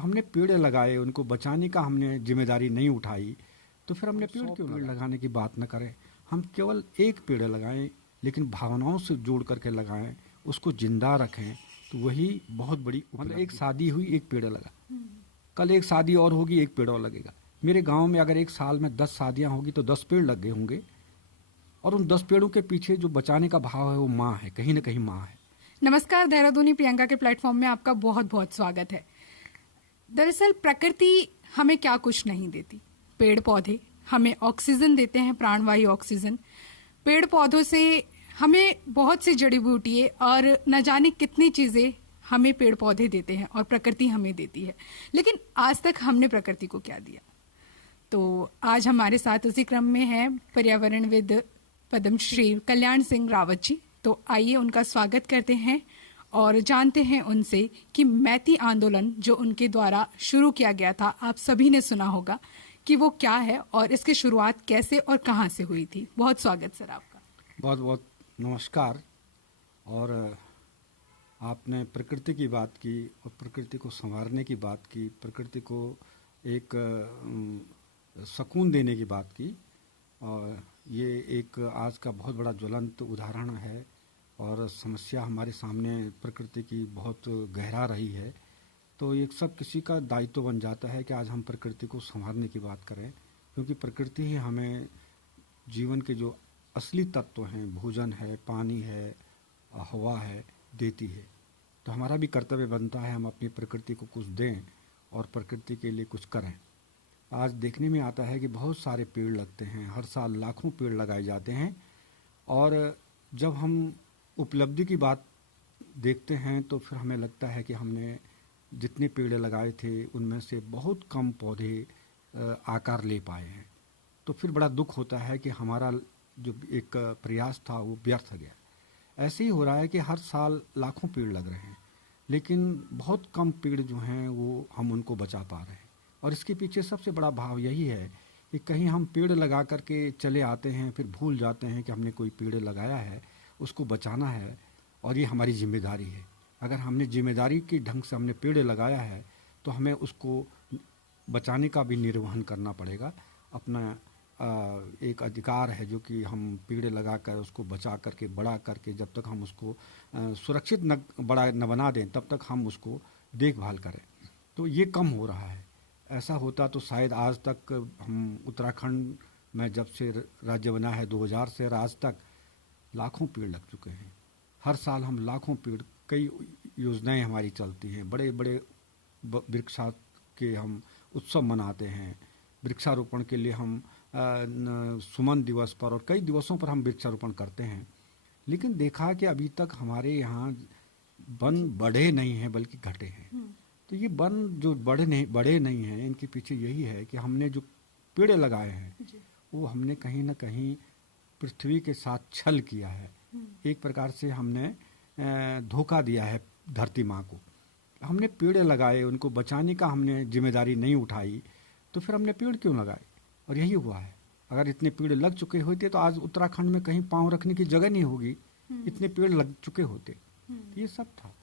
हमने पेड़ लगाए, उनको बचाने का हमने जिम्मेदारी नहीं उठाई, तो फिर हमने पेड़ लगाने की बात न करें। हम केवल एक पेड़ लगाएं, लेकिन भावनाओं से जोड़ करके लगाएं, उसको जिंदा रखें, तो वही बहुत बड़ी मतलब एक शादी हुई, एक पेड़ लगा, कल एक शादी और होगी, एक पेड़ और लगेगा। मेरे गांव में अगर एक साल में 10 शादियां होगी तो 10 पेड़ लग गए होंगे, और उन 10 पेड़ों के पीछे जो बचाने का भाव है वो माँ है, कहीं ना कहीं माँ है। नमस्कार, देहरादूनी प्रियंका के प्लेटफॉर्म में आपका बहुत बहुत स्वागत है। दरअसल प्रकृति हमें क्या कुछ नहीं देती। पेड़ पौधे हमें ऑक्सीजन देते हैं, प्राणवायु ऑक्सीजन। पेड़ पौधों से हमें बहुत सी जड़ी बूटियां और न जाने कितनी चीजें हमें पेड़ पौधे देते हैं और प्रकृति हमें देती है। लेकिन आज तक हमने प्रकृति को क्या दिया? तो आज हमारे साथ उसी क्रम में है पर्यावरणविद पद्मश्री कल्याण सिंह रावत जी। तो आइए उनका स्वागत करते हैं और जानते हैं उनसे कि मैती आंदोलन जो उनके द्वारा शुरू किया गया था, आप सभी ने सुना होगा, कि वो क्या है और इसकी शुरुआत कैसे और कहां से हुई थी। बहुत स्वागत सर आपका। बहुत बहुत नमस्कार। और आपने प्रकृति की बात की और प्रकृति को संवारने की बात की, प्रकृति को एक सुकून देने की बात की, और ये एक आज का बहुत बड़ा ज्वलंत उदाहरण है। और समस्या हमारे सामने प्रकृति की बहुत गहरा रही है। तो एक सब किसी का दायित्व बन जाता है कि आज हम प्रकृति को संवारने की बात करें, क्योंकि प्रकृति ही हमें जीवन के जो असली तत्व हैं, भोजन है, पानी है, हवा है, देती है। तो हमारा भी कर्तव्य बनता है हम अपनी प्रकृति को कुछ दें और प्रकृति के लिए कुछ करें। आज देखने में आता है कि बहुत सारे पेड़ लगते हैं, हर साल लाखों पेड़ लगाए जाते हैं, और जब हम उपलब्धि की बात देखते हैं तो फिर हमें लगता है कि हमने जितने पेड़ लगाए थे उनमें से बहुत कम पौधे आकार ले पाए हैं। तो फिर बड़ा दुख होता है कि हमारा जो एक प्रयास था वो व्यर्थ गया। ऐसे ही हो रहा है कि हर साल लाखों पेड़ लग रहे हैं, लेकिन बहुत कम पेड़ जो हैं वो हम उनको बचा पा रहे हैं। और इसके पीछे सबसे बड़ा भाव यही है कि कहीं हम पेड़ लगा करके चले आते हैं, फिर भूल जाते हैं कि हमने कोई पेड़ लगाया है, उसको बचाना है और ये हमारी जिम्मेदारी है। अगर हमने जिम्मेदारी के ढंग से हमने पेड़ लगाया है तो हमें उसको बचाने का भी निर्वहन करना पड़ेगा। अपना एक अधिकार है जो कि हम पेड़ लगाकर उसको बचा करके बड़ा करके जब तक हम उसको सुरक्षित न बड़ा न बना दें तब तक हम उसको देखभाल करें। तो ये कम हो रहा है। ऐसा होता तो शायद आज तक हम उत्तराखंड में जब से राज्य बना है 2000 से आज तक लाखों पेड़ लग चुके हैं। हर साल हम लाखों पेड़, कई योजनाएं हमारी चलती हैं, बड़े बड़े वृक्षा के हम उत्सव मनाते हैं। वृक्षारोपण के लिए हम सुमन दिवस पर और कई दिवसों पर हम वृक्षारोपण करते हैं, लेकिन देखा कि अभी तक हमारे यहाँ वन बढ़े नहीं हैं बल्कि घटे हैं। तो ये वन जो बड़े नहीं हैं, इनके पीछे यही है कि हमने जो पेड़ लगाए हैं वो हमने कहीं ना कहीं पृथ्वी के साथ छल किया है। एक प्रकार से हमने धोखा दिया है धरती माँ को। हमने पेड़ लगाए, उनको बचाने का हमने जिम्मेदारी नहीं उठाई, तो फिर हमने पेड़ क्यों लगाए? और यही हुआ है। अगर इतने पेड़ लग चुके होते तो आज उत्तराखंड में कहीं पांव रखने की जगह नहीं होगी, इतने पेड़ लग चुके होते। ये सब था।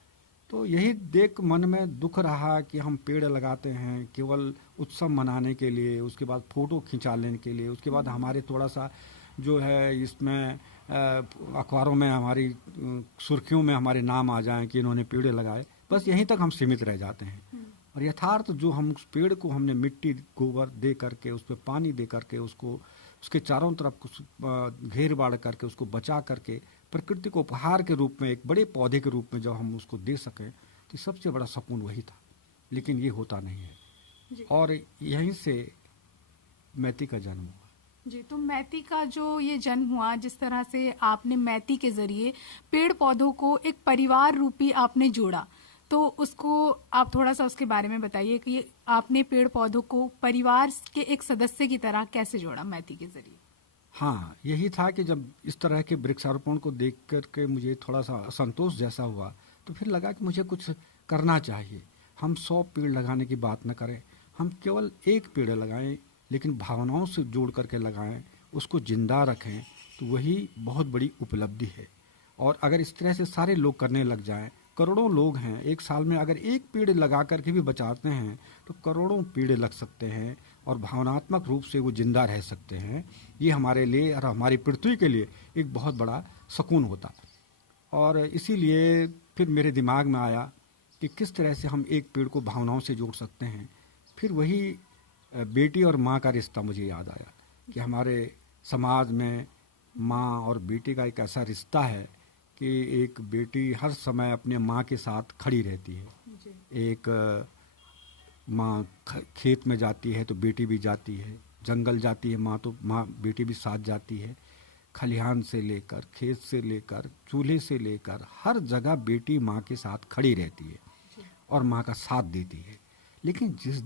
तो यही देख मन में दुख रहा कि हम पेड़ लगाते हैं केवल उत्सव मनाने के लिए, उसके बाद फोटो खिंचा लेने के लिए, उसके बाद हमारे थोड़ा सा जो है इसमें अखबारों में हमारी सुर्खियों में हमारे नाम आ जाएं कि इन्होंने पेड़ लगाए, बस यहीं तक हम सीमित रह जाते हैं। और यथार्थ जो हम उस पेड़ को हमने मिट्टी गोबर दे करके, उस पर पानी दे करके, उसको उसके चारों तरफ घेर बाड़ करके, उसको बचा करके प्रकृति को उपहार के रूप में, एक बड़े पौधे के रूप में जब हम उसको दे सकें तो सबसे बड़ा सुकून वही था। लेकिन ये होता नहीं है, और यहीं से मैती का जन्म हुआ। जी, तो मैती का जो ये जन्म हुआ, जिस तरह से आपने मैती के जरिए पेड़ पौधों को एक परिवार रूपी आपने जोड़ा, तो उसको आप थोड़ा सा उसके बारे में बताइए कि आपने पेड़ पौधों को परिवार के एक सदस्य की तरह कैसे जोड़ा मैती के जरिए? हाँ, यही था कि जब इस तरह के वृक्षारोपण को देख करके मुझे थोड़ा सा असंतोष जैसा हुआ, तो फिर लगा कि मुझे कुछ करना चाहिए। हम 100 पेड़ लगाने की बात न करें, हम केवल एक पेड़ लगाएं, लेकिन भावनाओं से जोड़ करके लगाएं, उसको जिंदा रखें, तो वही बहुत बड़ी उपलब्धि है। और अगर इस तरह से सारे लोग करने लग जाएं, करोड़ों लोग हैं, एक साल में अगर एक पेड़ लगा करके भी बचाते हैं तो करोड़ों पेड़ लग सकते हैं और भावनात्मक रूप से वो जिंदा रह सकते हैं। ये हमारे लिए और हमारी पृथ्वी के लिए एक बहुत बड़ा सुकून होता। और इसीलिए फिर मेरे दिमाग में आया कि किस तरह से हम एक पेड़ को भावनाओं से जोड़ सकते हैं। फिर वही बेटी और माँ का रिश्ता मुझे याद आया कि हमारे समाज में माँ और बेटी का एक ऐसा रिश्ता है कि एक बेटी हर समय अपने माँ के साथ खड़ी रहती है। एक माँ खेत में जाती है तो बेटी भी जाती है, जंगल जाती है माँ तो माँ बेटी भी साथ जाती है। खलिहान से लेकर, खेत से लेकर, चूल्हे से लेकर हर जगह बेटी माँ के साथ खड़ी रहती है और माँ का साथ देती है। लेकिन जिस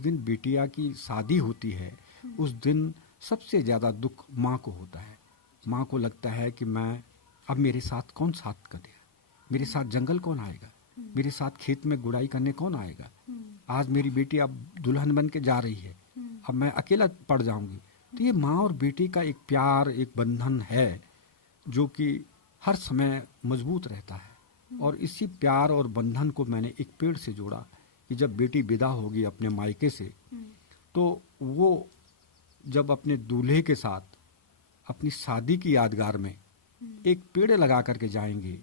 दिन बेटिया की शादी होती है उस दिन सबसे ज़्यादा दुख माँ को होता है। माँ को लगता है कि मैं अब मेरे साथ कौन साथ करेगा, मेरे साथ जंगल कौन आएगा, मेरे साथ खेत में गुड़ाई करने कौन आएगा। आज मेरी बेटी अब दुल्हन बन के जा रही है, अब मैं अकेला पड़ जाऊंगी। तो ये माँ और बेटी का एक प्यार, एक बंधन है जो कि हर समय मजबूत रहता है। और इसी प्यार और बंधन को मैंने एक पेड़ से जोड़ा कि जब बेटी विदा होगी अपने मायके से तो वो जब अपने दूल्हे के साथ अपनी शादी की यादगार में एक पेड़ लगा करके जाएंगे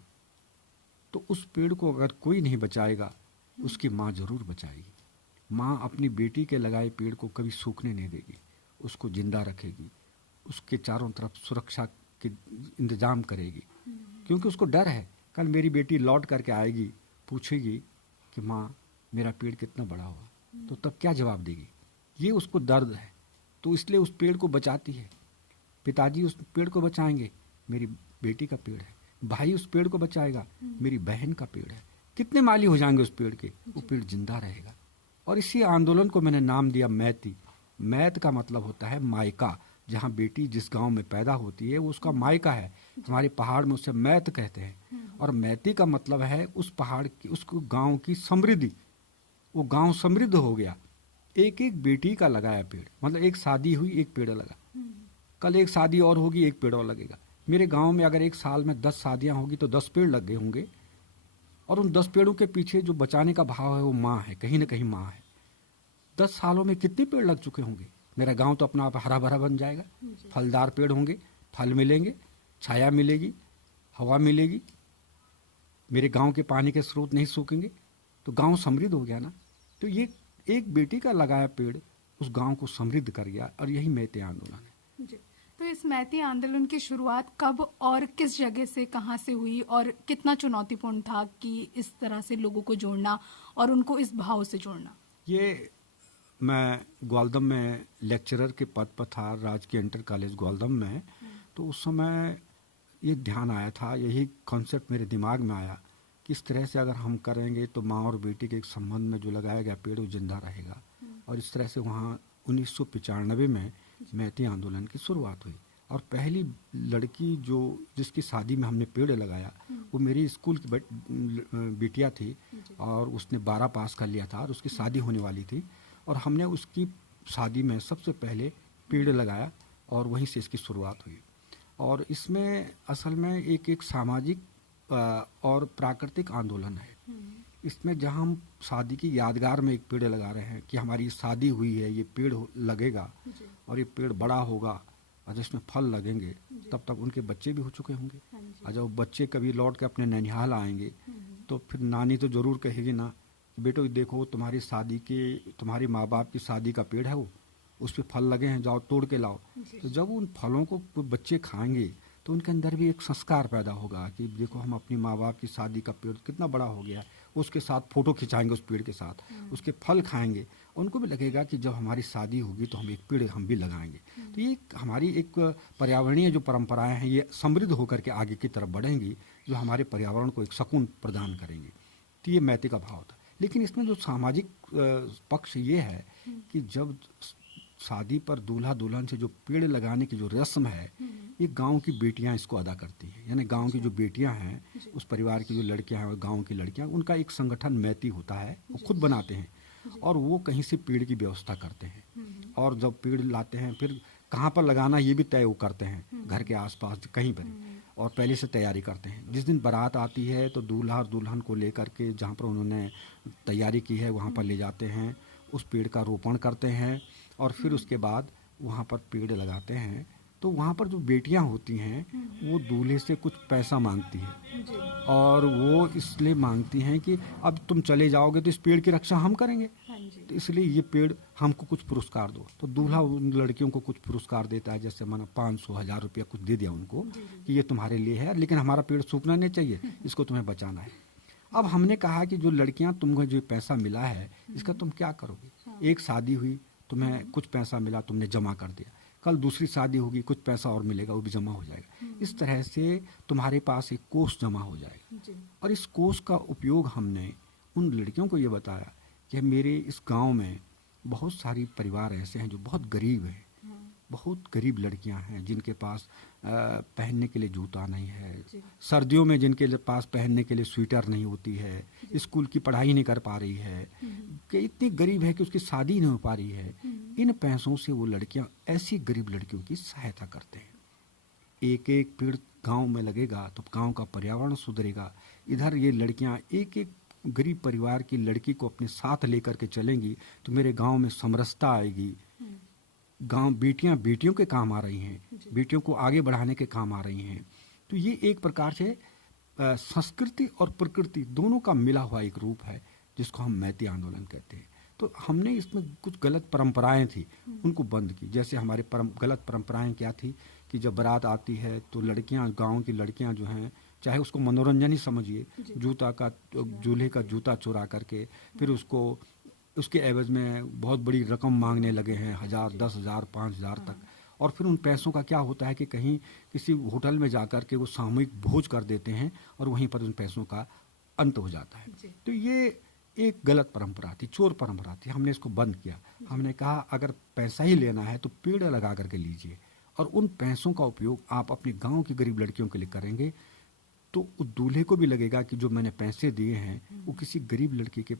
तो उस पेड़ को अगर कोई नहीं बचाएगा उसकी माँ जरूर बचाएगी। माँ अपनी बेटी के लगाए पेड़ को कभी सूखने नहीं देगी, उसको जिंदा रखेगी, उसके चारों तरफ सुरक्षा के इंतजाम करेगी, क्योंकि उसको डर है कल मेरी बेटी लौट करके आएगी, पूछेगी कि माँ मेरा पेड़ कितना बड़ा हुआ, तो तब क्या जवाब देगी। ये उसको दर्द है, तो इसलिए उस पेड़ को बचाती है। पिताजी उस पेड़ को बचाएंगे, मेरी बेटी का पेड़ है। भाई उस पेड़ को बचाएगा, मेरी बहन का पेड़ है। कितने माली हो जाएंगे उस पेड़ के, वो पेड़ जिंदा रहेगा। और इसी आंदोलन को मैंने नाम दिया मैती। मैत का मतलब होता है मायका, जहाँ बेटी जिस गांव में पैदा होती है वो उसका मायका है। हमारे पहाड़ में उसे मैत कहते हैं। और मैती का मतलब है उस पहाड़ की, उस गांव की समृद्धि। वो गांव समृद्ध हो गया। एक एक बेटी का लगाया पेड़, मतलब एक शादी हुई एक पेड़ लगा, कल एक शादी और होगी एक पेड़ और लगेगा। मेरे गांव में अगर एक साल में 10 शादियां होगी तो 10 पेड़ लग गए होंगे। और उन 10 पेड़ों के पीछे जो बचाने का भाव है वो माँ है, कहीं ना कहीं माँ है। 10 सालों में कितने पेड़ लग चुके होंगे। मेरा गांव तो अपना आप हरा भरा बन जाएगा। फलदार पेड़ होंगे, फल मिलेंगे, छाया मिलेगी, हवा मिलेगी, मेरे गांव के पानी के स्रोत नहीं सूखेंगे, तो गांव समृद्ध हो गया ना। तो ये एक बेटी का लगाया पेड़ उस गांव को समृद्ध कर गया। और यही मैती आंदोलन है जी। तो इस मैती आंदोलन की शुरुआत कब और किस जगह से, कहाँ से हुई और कितना चुनौतीपूर्ण था कि इस तरह से लोगों को जोड़ना और उनको इस भाव से जोड़ना। ये मैं ग्वालदम में लेक्चरर के पद पर था, राजकीय इंटर कॉलेज ग्वालदम में। तो उस समय ये ध्यान आया था, यही कॉन्सेप्ट मेरे दिमाग में आया कि इस तरह से अगर हम करेंगे तो माँ और बेटी के एक संबंध में जो लगाया गया पेड़ वो जिंदा रहेगा। और इस तरह से वहाँ 1995 में मैती आंदोलन की शुरुआत हुई। और पहली लड़की जो जिसकी शादी में हमने पेड़ लगाया वो मेरी स्कूल की बिटिया थी और उसने 12 पास कर लिया था और उसकी शादी होने वाली थी। और हमने उसकी शादी में सबसे पहले पेड़ लगाया और वहीं से इसकी शुरुआत हुई। और इसमें असल में एक सामाजिक और प्राकृतिक आंदोलन है। इसमें जहाँ हम शादी की यादगार में एक पेड़ लगा रहे हैं कि हमारी शादी हुई है, ये पेड़ लगेगा और ये पेड़ बड़ा होगा और जिसमें फल लगेंगे, तब तक उनके बच्चे भी हो चुके होंगे। और जब बच्चे कभी लौट के अपने ननिहाल आएंगे तो फिर नानी तो जरूर कहेगी ना, बेटो देखो तुम्हारी शादी की, तुम्हारे माँ बाप की शादी का पेड़ है वो, उस पर फल लगे हैं, जाओ तोड़ के लाओ। तो जब उन फलों को बच्चे खाएंगे तो उनके अंदर भी एक संस्कार पैदा होगा कि देखो हम अपनी माँ बाप की शादी का पेड़ कितना बड़ा हो गया। उसके साथ फोटो खिंचाएंगे उस पेड़ के साथ, उसके फल खाएंगे। उनको भी लगेगा कि जब हमारी शादी होगी तो हम एक पेड़ हम भी लगाएंगे। तो ये हमारी एक पर्यावरणीय जो परंपराएं हैं ये समृद्ध होकर के आगे की तरफ बढ़ेंगी, जो हमारे पर्यावरण को एक सुकून प्रदान करेंगी। तो ये मैती का भाव था। लेकिन इसमें जो सामाजिक पक्ष ये है कि जब शादी पर दूल्हा दुल्हन से जो पेड़ लगाने की जो रस्म है, ये गांव की बेटियां इसको अदा करती हैं। यानी गांव की जो बेटियां हैं, उस परिवार की जो लड़कियां हैं और गांव की लड़कियां, उनका एक संगठन मैती होता है, वो खुद बनाते हैं और वो कहीं से पेड़ की व्यवस्था करते हैं। और जब पेड़ लाते हैं फिर कहाँ पर लगाना ये भी तय वो करते हैं, घर के आसपास कहीं पर। और पहले से तैयारी करते हैं। जिस दिन बारात आती है तो दूल्हा और दुल्हन को लेकर के जहाँ पर उन्होंने तैयारी की है वहाँ पर ले जाते हैं, उस पेड़ का रोपण करते हैं और फिर उसके बाद वहाँ पर पेड़ लगाते हैं। तो वहाँ पर जो बेटियाँ होती हैं वो दूल्हे से कुछ पैसा मांगती हैं और वो इसलिए मांगती हैं कि अब तुम चले जाओगे तो इस पेड़ की रक्षा हम करेंगे, तो इसलिए ये पेड़ हमको कुछ पुरस्कार दो। तो दूल्हा उन लड़कियों को कुछ पुरस्कार देता है, जैसे माना 500-1000 रुपया कुछ दे दिया उनको कि ये तुम्हारे लिए है, लेकिन हमारा पेड़ सूखना नहीं चाहिए, इसको तुम्हें बचाना है। अब हमने कहा कि जो लड़कियां तुमको जो पैसा मिला है इसका तुम क्या करोगे? एक शादी हुई, तुम्हें कुछ पैसा मिला, तुमने जमा कर दिया, कल दूसरी शादी होगी, कुछ पैसा और मिलेगा, वो भी जमा हो जाएगा। इस तरह से तुम्हारे पास एक कोष जमा हो जाएगा। और इस कोष का उपयोग हमने उन लड़कियों को ये बताया कि मेरे इस गांव में बहुत सारी परिवार ऐसे हैं जो बहुत गरीब हैं, बहुत गरीब लड़कियां हैं जिनके पास पहनने के लिए जूता नहीं है, सर्दियों में जिनके पास पहनने के लिए स्वेटर नहीं होती है, स्कूल की पढ़ाई नहीं कर पा रही है, कि इतनी गरीब है कि उसकी शादी नहीं हो पा रही है। इन पैसों से वो लड़कियां ऐसी गरीब लड़कियों की सहायता करते हैं। एक एक पेड़ गांव में लगेगा तो गांव का पर्यावरण सुधरेगा। इधर ये लड़कियां एक एक गरीब परिवार की लड़की को अपने साथ लेकर के चलेंगी तो मेरे गांव में समरसता आएगी। गांव बेटियां बेटियों के काम आ रही हैं, बेटियों को आगे बढ़ाने के काम आ रही हैं। तो ये एक प्रकार से संस्कृति और प्रकृति दोनों का मिला हुआ एक रूप है जिसको हम मैती आंदोलन कहते हैं। तो हमने इसमें कुछ गलत परंपराएं थी उनको बंद की। जैसे हमारे गलत परंपराएं क्या थी कि जब बारात आती है तो लड़कियां, गांव की लड़कियां जो हैं, चाहे उसको मनोरंजन ही समझिए, जूता का दूल्हे का जूता चुरा करके फिर उसको उसके एवज में बहुत बड़ी रकम मांगने लगे हैं, 1000, 10,000, 5,000 तक। और फिर उन पैसों का क्या होता है कि कहीं किसी होटल में जाकर के वो सामूहिक भोज कर देते हैं और वहीं पर उन पैसों का अंत हो जाता है। तो ये एक गलत परंपरा थी, चोर परंपरा थी। हमने इसको बंद किया। हमने कहा अगर पैसा ही लेना है तो पेड़ लगा करके लीजिए और उन पैसों का उपयोग आप अपने गांव की गरीब लड़कियों के लिए करेंगे तो उस दूल्हे को भी लगेगा कि जो मैंने पैसे दिए हैं वो किसी गरीब लड़की के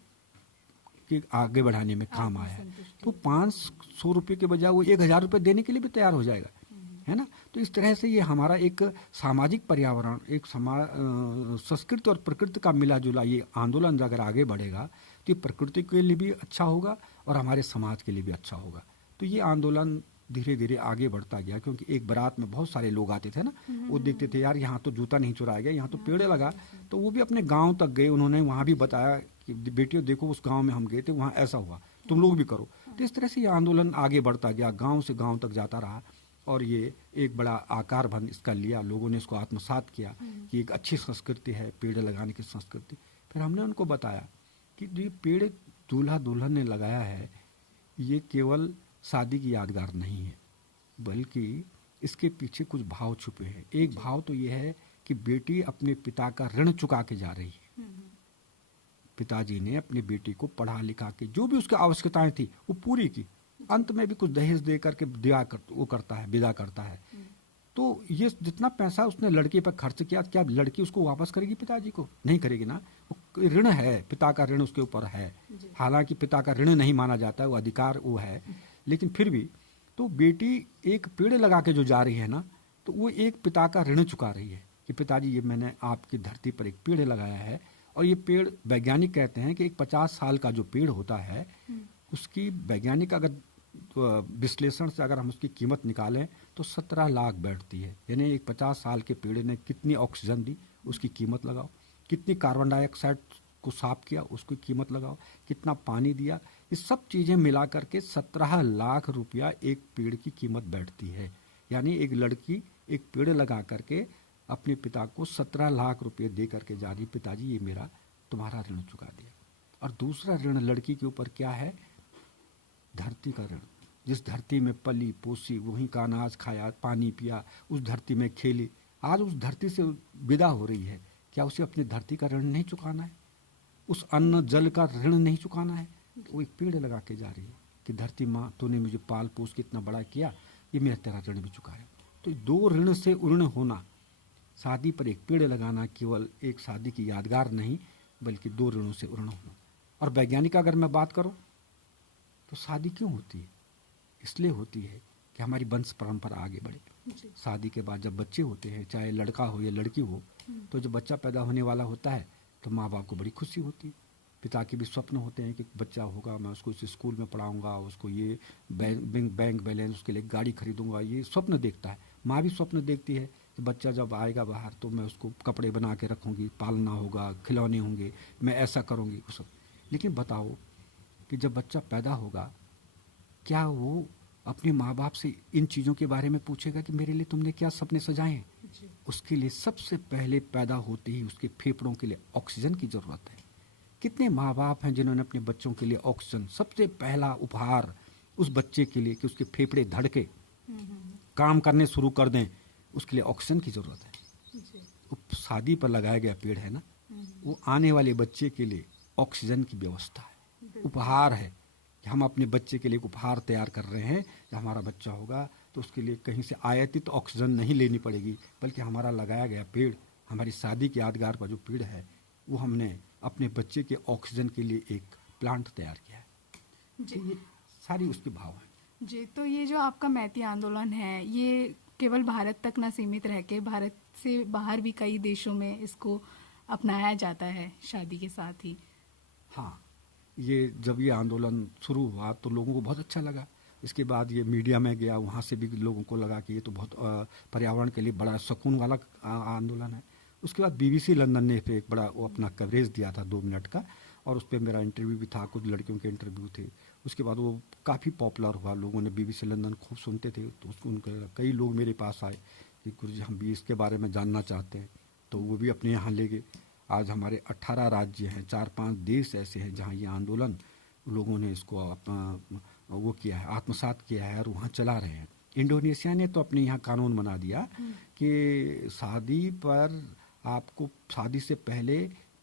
आगे बढ़ाने में काम आया है। तो 500 रुपये के बजाय वो 1000 रुपये देने के लिए भी तैयार हो जाएगा, है ना। तो इस तरह से ये हमारा एक सामाजिक पर्यावरण, एक संस्कृति और प्रकृति का मिला जुला ये आंदोलन अगर आगे बढ़ेगा तो ये प्रकृति के लिए भी अच्छा होगा और हमारे समाज के लिए भी अच्छा होगा। तो ये आंदोलन धीरे धीरे आगे बढ़ता गया, क्योंकि एक बारात में बहुत सारे लोग आते थे ना, वो देखते थे यार यहाँ तो जूता नहीं चुराया गया, यहाँ तो पेड़ लगा। तो वो भी अपने गांव तक गए, उन्होंने वहाँ भी बताया कि बेटियों देखो उस गांव में हम गए थे, वहाँ ऐसा हुआ, तुम लोग भी करो। तो इस तरह से ये आंदोलन आगे बढ़ता गया, गांव से गांव तक जाता रहा और ये एक बड़ा आकार बन इसका लिया। लोगों ने इसको आत्मसात किया कि एक अच्छी संस्कृति है पेड़ लगाने की संस्कृति। फिर हमने उनको बताया कि जो पेड़ दूल्हा दुल्हन ने लगाया है ये केवल शादी की यादगार नहीं है, बल्कि इसके पीछे कुछ भाव छुपे हैं। एक भाव तो ये है कि बेटी अपने पिता का ऋण चुका के जा रही है। पिताजी ने अपनी बेटी को पढ़ा लिखा के जो भी उसकी आवश्यकताएं थी वो पूरी की, अंत में भी कुछ दहेज दे करके वो करता है, विदा करता है। तो ये जितना पैसा उसने लड़के पर खर्च किया, क्या लड़की उसको वापस करेगी पिताजी को? नहीं करेगी ना। ऋण है, पिता का ऋण उसके ऊपर है। हालांकि पिता का ऋण नहीं माना जाता है, वो अधिकार वो है, लेकिन फिर भी तो बेटी एक पेड़ लगा के जो जा रही है ना, तो वो एक पिता का ऋण चुका रही है कि पिताजी ये मैंने आपकी धरती पर एक पेड़ लगाया है। और ये पेड़ वैज्ञानिक कहते हैं कि एक 50 साल का जो पेड़ होता है उसकी वैज्ञानिक अगर विश्लेषण से अगर हम उसकी कीमत निकालें तो 17 लाख बैठती है। यानी एक 50 साल के पेड़ ने कितनी ऑक्सीजन दी उसकी कीमत लगाओ, कितनी कार्बन डाइऑक्साइड को साफ किया उसकी कीमत लगाओ, कितना पानी दिया, ये सब चीज़ें मिला करके 17 लाख रुपया एक पेड़ की कीमत बैठती है। यानी एक लड़की एक पेड़ लगा करके अपने पिता को 17 लाख रुपये दे करके जा रही, पिताजी ये मेरा तुम्हारा ऋण चुका दिया। और दूसरा ऋण लड़की के ऊपर क्या है? धरती का ऋण। जिस धरती में पली पोसी, वहीं का अनाज खाया, पानी पिया, उस धरती में खेली, आज उस धरती से विदा हो रही है, क्या उसे अपनी धरती का ऋण नहीं चुकाना है? उस अन्न जल का ऋण नहीं चुकाना है? वो एक पेड़ लगा के जा रही है कि धरती माँ तूने मुझे पाल पोस के इतना बड़ा किया, ये मेरा तेरा ऋण भी चुकाया। तो दो ऋण से उऋण होना, शादी पर एक पेड़ लगाना केवल एक शादी की यादगार नहीं बल्कि दो ऋणों से उऋण होना। और वैज्ञानिक अगर मैं बात करूं तो शादी क्यों होती है? इसलिए होती है कि हमारी वंश परंपरा आगे बढ़े। शादी के बाद जब बच्चे होते हैं, चाहे लड़का हो या लड़की हो, तो जब बच्चा पैदा होने वाला होता है तो माँ बाप को बड़ी खुशी होती है। पिता के भी स्वप्न होते हैं कि बच्चा होगा, मैं उसको इस स्कूल में पढ़ाऊंगा, उसको ये बैंक बैलेंस, उसके लिए गाड़ी खरीदूंगा, ये स्वप्न देखता है। माँ भी स्वप्न देखती है कि बच्चा जब आएगा बाहर तो मैं उसको कपड़े बना के रखूँगी, पालना होगा, खिलौने होंगे, मैं ऐसा करूँगी वो सब। लेकिन बताओ कि जब बच्चा पैदा होगा, क्या वो अपने माँ बाप से इन चीज़ों के बारे में पूछेगा कि मेरे लिए तुमने क्या सपने सजाए हैं? उसके लिए सबसे पहले पैदा होते ही उसके फेफड़ों के लिए ऑक्सीजन की ज़रूरत है। कितने माँ बाप हैं जिन्होंने अपने बच्चों के लिए ऑक्सीजन, सबसे पहला उपहार उस बच्चे के लिए कि उसके फेफड़े धड़के काम करने शुरू कर दें, उसके लिए ऑक्सीजन की ज़रूरत है। वो शादी पर लगाया गया पेड़ है ना, वो आने वाले बच्चे के लिए ऑक्सीजन की व्यवस्था है, उपहार है कि हम अपने बच्चे के लिए एक उपहार तैयार कर रहे हैं कि हमारा बच्चा होगा तो उसके लिए कहीं से आयातित ऑक्सीजन नहीं लेनी पड़ेगी, बल्कि हमारा लगाया गया पेड़, हमारी शादी के यादगार पर जो पेड़ है, वो हमने अपने बच्चे के ऑक्सीजन के लिए एक प्लांट तैयार किया है जी। ये सारी उसके भाव हैं जी। तो ये जो आपका मैती आंदोलन है, ये केवल भारत तक न सीमित रह के भारत से बाहर भी कई देशों में इसको अपनाया जाता है शादी के साथ ही। हाँ, ये जब ये आंदोलन शुरू हुआ तो लोगों को बहुत अच्छा लगा। इसके बाद ये मीडिया में गया, वहाँ से भी लोगों को लगा कि ये तो बहुत पर्यावरण के लिए बड़ा सुकून वाला आंदोलन है। उसके बाद बीबीसी लंदन ने पे एक बड़ा वो अपना कवरेज दिया था 2 मिनट का, और उस पर मेरा इंटरव्यू भी था, कुछ लड़कियों के इंटरव्यू थे। उसके बाद वो काफ़ी पॉपुलर हुआ, लोगों ने बीबीसी लंदन खूब सुनते थे। तो उसको उनके कई लोग मेरे पास आए कि गुरुजी हम भी इसके बारे में जानना चाहते हैं, तो वो भी अपने यहाँ ले गए। आज हमारे 18 राज्य हैं, 4-5 देश ऐसे हैं जहाँ ये आंदोलन लोगों ने इसको अपना वो किया है, आत्मसात किया है और वहाँ चला रहे हैं। इंडोनेशिया ने तो अपने यहाँ कानून बना दिया कि शादी पर आपको शादी से पहले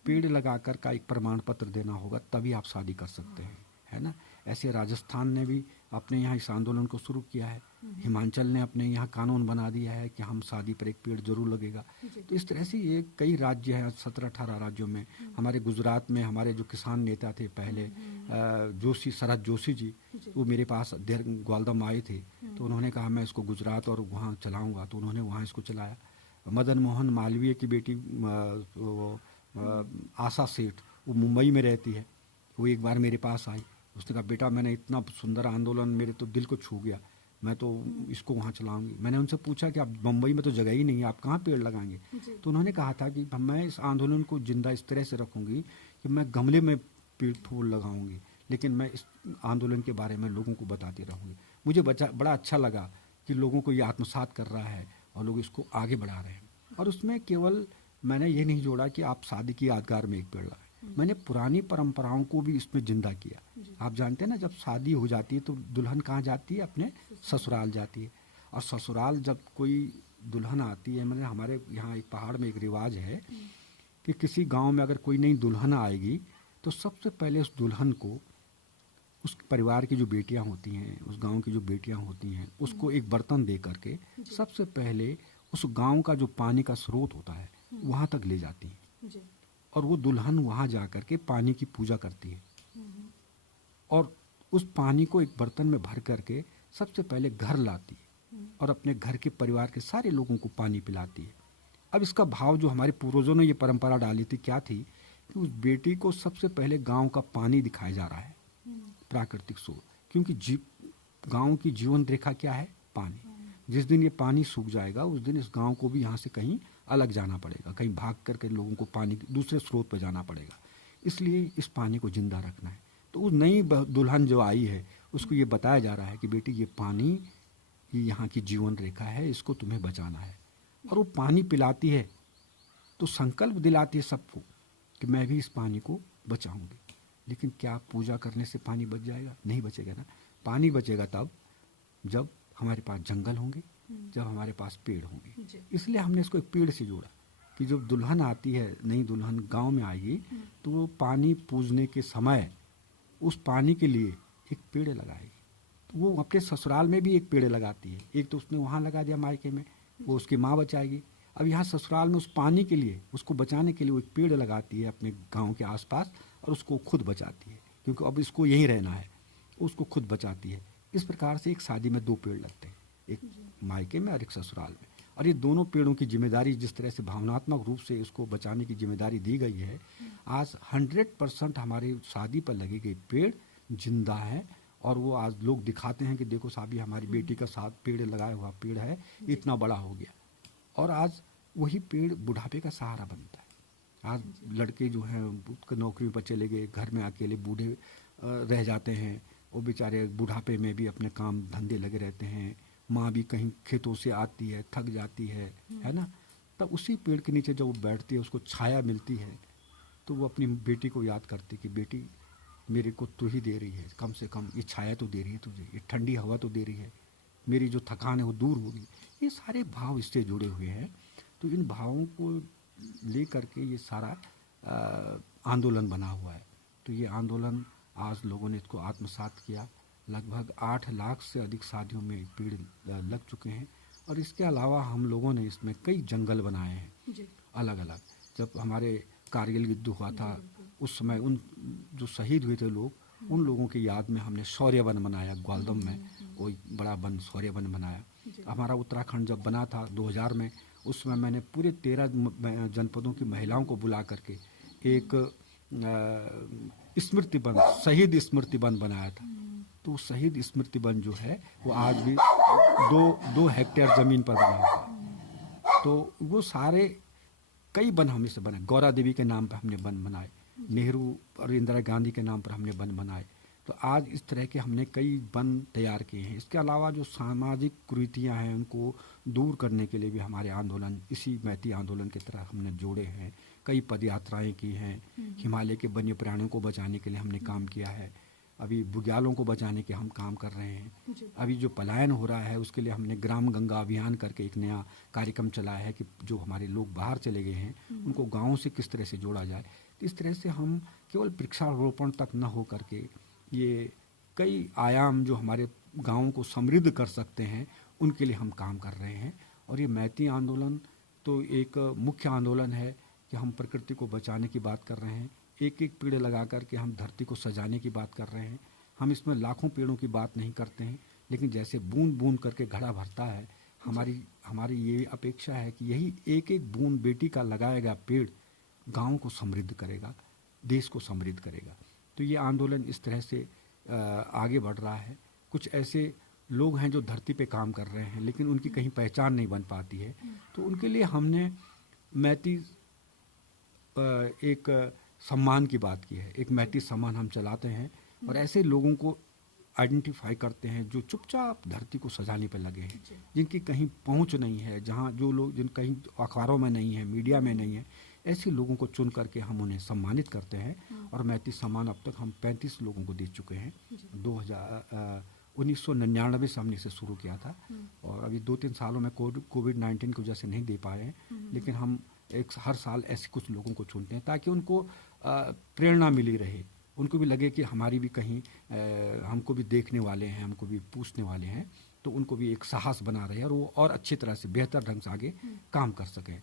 पेड़ लगाकर का एक प्रमाण पत्र देना होगा, तभी आप शादी कर सकते हैं, है ना। ऐसे राजस्थान ने भी अपने यहाँ इस आंदोलन को शुरू किया है। हिमाचल ने अपने यहाँ कानून बना दिया है कि हम शादी पर एक पेड़ जरूर लगेगा। तो इस तरह से ये कई राज्य हैं, 17-18 राज्यों में। हमारे गुजरात में हमारे जो किसान नेता थे पहले, जोशी, शरद जोशी जी, वो मेरे पास ग्वालदम आए थे, तो उन्होंने कहा मैं इसको गुजरात और वहाँ चलाऊँगा, तो उन्होंने वहाँ इसको चलाया। मदन मोहन मालवीय की बेटी आशा सेठ, वो मुंबई में रहती है, वो एक बार मेरे पास आई। उसने कहा बेटा मैंने इतना सुंदर आंदोलन, मेरे तो दिल को छू गया, मैं तो इसको वहाँ चलाऊंगी। मैंने उनसे पूछा कि आप मुंबई में तो जगह ही नहीं है, आप कहाँ पेड़ लगाएंगे? तो उन्होंने कहा था कि मैं इस आंदोलन को जिंदा इस तरह से रखूंगी कि मैं गमले में पेड़ फूल लगाऊंगी, लेकिन मैं इस आंदोलन के बारे में लोगों को बताती रहूंगी। मुझे बड़ा अच्छा लगा कि लोगों को ये आत्मसात कर रहा है और लोग इसको आगे बढ़ा रहे हैं। और उसमें केवल मैंने ये नहीं जोड़ा कि आप शादी की यादगार में एक पेड़ लगाएं, मैंने पुरानी परंपराओं को भी इसमें जिंदा किया। आप जानते हैं ना, जब शादी हो जाती है तो दुल्हन कहाँ जाती है? अपने ससुराल जाती है। और ससुराल जब कोई दुल्हन आती है, मतलब हमारे यहाँ एक पहाड़ में एक रिवाज है कि किसी गांव में अगर कोई नई दुल्हन आएगी तो सबसे पहले उस दुल्हन को उस परिवार की जो बेटियां होती हैं, उस गांव की जो बेटियां होती हैं, उसको एक बर्तन दे करके सबसे पहले उस गांव का जो पानी का स्रोत होता है वहाँ तक ले जाती हैं, और वो दुल्हन वहाँ जा कर के पानी की पूजा करती है और उस पानी को एक बर्तन में भर करके सबसे पहले घर लाती है और अपने घर के परिवार के सारे लोगों को पानी पिलाती है। अब इसका भाव जो हमारे पूर्वजों ने ये परंपरा डाली थी क्या थी कि उस बेटी को सबसे पहले गांव का पानी दिखाया जा रहा है, प्राकृतिक स्रोत, क्योंकि गांव की जीवन रेखा क्या है? पानी। जिस दिन ये पानी सूख जाएगा उस दिन इस गांव को भी यहाँ से कहीं अलग जाना पड़ेगा, कहीं भाग करके लोगों को पानी दूसरे स्रोत पर जाना पड़ेगा। इसलिए इस पानी को जिंदा रखना है। तो उस नई दुल्हन जो आई है उसको ये बताया जा रहा है कि बेटी ये पानी ये यहाँ की जीवन रेखा है, इसको तुम्हें बचाना है। और वो पानी पिलाती है तो संकल्प दिलाती है सबको कि मैं भी इस पानी को बचाऊंगी। लेकिन क्या पूजा करने से पानी बच जाएगा? नहीं बचेगा ना। पानी बचेगा तब जब हमारे पास जंगल होंगे, जब हमारे पास पेड़ होंगे। इसलिए हमने इसको एक पेड़ से जोड़ा कि जब दुल्हन आती है, नई दुल्हन गांव में आएगी, तो वो पानी पूजने के समय उस पानी के लिए एक पेड़ लगाएगी। तो वो अपने ससुराल में भी एक पेड़ लगाती है। एक तो उसने वहाँ लगा दिया मायके में, वो उसकी माँ बचाएगी। अब यहाँ ससुराल में उस पानी के लिए, उसको बचाने के लिए वो एक पेड़ लगाती है अपने गाँव के आसपास और उसको खुद बचाती है, क्योंकि अब इसको यहीं रहना है, उसको खुद बचाती है। इस प्रकार से एक शादी में 2 पेड़ लगते हैं, एक मायके में और एक ससुराल में। और ये दोनों पेड़ों की जिम्मेदारी जिस तरह से भावनात्मक रूप से इसको बचाने की जिम्मेदारी दी गई है, आज 100% हमारे शादी पर लगी गई पेड़ जिंदा है। और वो आज लोग दिखाते हैं कि देखो साहब, ये हमारी बेटी का साथ पेड़ लगाया हुआ पेड़ है, इतना बड़ा हो गया। और आज वही पेड़ बुढ़ापे का सहारा बनता है। आज लड़के जो हैं नौकरी पर चले गए, घर में अकेले बूढ़े रह जाते हैं, वो बेचारे बुढ़ापे में भी अपने काम धंधे लगे रहते हैं। माँ भी कहीं खेतों से आती है, थक जाती है ना, तब उसी पेड़ के नीचे जब वो बैठती है, उसको छाया मिलती है, तो वो अपनी बेटी को याद करती कि बेटी मेरे को तू ही दे रही है, कम से कम ये छाया तो दे रही है तुझे, ये ठंडी हवा तो दे रही है, मेरी जो थकान है वो दूर होगी। ये सारे भाव इससे जुड़े हुए हैं। तो इन भावों को ले करके ये सारा आंदोलन बना हुआ है। तो ये आंदोलन आज लोगों ने इसको आत्मसात किया। लगभग 8 लाख से अधिक शादियों में पेड़ लग चुके हैं। और इसके अलावा हम लोगों ने इसमें कई जंगल बनाए हैं अलग अलग। जब हमारे कारगिल युद्ध हुआ था, उस समय उन जो शहीद हुए थे लोग, उन लोगों की याद में हमने शौर्य वन बनाया ग्वालदम में, वो बड़ा वन शौर्य वन बनाया। हमारा उत्तराखंड जब बना था 2000 में, उसमें मैंने पूरे 13 जनपदों की महिलाओं को बुला करके एक स्मृति वन, शहीद स्मृति वन बनाया था। तो शहीद स्मृति वन जो है वो आज भी 2 हेक्टेयर जमीन पर बना हुआ है। तो वो सारे कई वन हमने से बनाए। गौरा देवी के नाम पर हमने वन बनाए, नेहरू और इंदिरा गांधी के नाम पर हमने वन बनाए। तो आज इस तरह के हमने कई वन तैयार किए हैं। इसके अलावा जो सामाजिक कुरीतियां हैं उनको दूर करने के लिए भी हमारे आंदोलन इसी मैती आंदोलन की तरह हमने जोड़े हैं। कई पदयात्राएं की हैं। हिमालय के वन्य प्राणियों को बचाने के लिए हमने काम किया है। अभी बुग्यालों को बचाने के हम काम कर रहे हैं। अभी जो पलायन हो रहा है उसके लिए हमने ग्राम गंगा अभियान करके एक नया कार्यक्रम चलाया है कि जो हमारे लोग बाहर चले गए हैं उनको गाँवों से किस तरह से जोड़ा जाए। तो इस तरह से हम केवल वृक्षारोपण तक न हो करके ये कई आयाम जो हमारे गाँवों को समृद्ध कर सकते हैं उनके लिए हम काम कर रहे हैं। और ये मैती आंदोलन तो एक मुख्य आंदोलन है कि हम प्रकृति को बचाने की बात कर रहे हैं। एक एक पेड़ लगा करके हम धरती को सजाने की बात कर रहे हैं। हम इसमें लाखों पेड़ों की बात नहीं करते हैं, लेकिन जैसे बूंद बूंद करके घड़ा भरता है, हमारी ये अपेक्षा है कि यही एक एक बूंद बेटी का लगाया गया पेड़ गाँव को समृद्ध करेगा, देश को समृद्ध करेगा। तो ये आंदोलन इस तरह से आगे बढ़ रहा है। कुछ ऐसे लोग हैं जो धरती पे काम कर रहे हैं लेकिन उनकी कहीं पहचान नहीं बन पाती है, तो उनके लिए हमने मैती एक सम्मान की बात की है। एक मैती सम्मान हम चलाते हैं और ऐसे लोगों को आइडेंटिफाई करते हैं जो चुपचाप धरती को सजाने पर लगे हैं, जिनकी कहीं पहुंच नहीं है, जहां जो लोग जिन कहीं अखबारों में नहीं है, मीडिया में नहीं है, ऐसे लोगों को चुन करके हम उन्हें सम्मानित करते हैं। और मैती सम्मान अब तक हम 35 लोगों को दे चुके हैं। 1999 से हमने इसे शुरू किया था और अभी 2-3 सालों में कोविड-19 की वजह से नहीं दे पाए हैं, लेकिन हम हर साल ऐसे कुछ लोगों को चुनते हैं ताकि उनको प्रेरणा मिली रहे, उनको भी लगे कि हमारी भी कहीं हमको भी देखने वाले हैं, हमको भी पूछने वाले हैं, तो उनको भी एक साहस बना रहे और वो और अच्छी तरह से बेहतर ढंग से आगे काम कर सकें।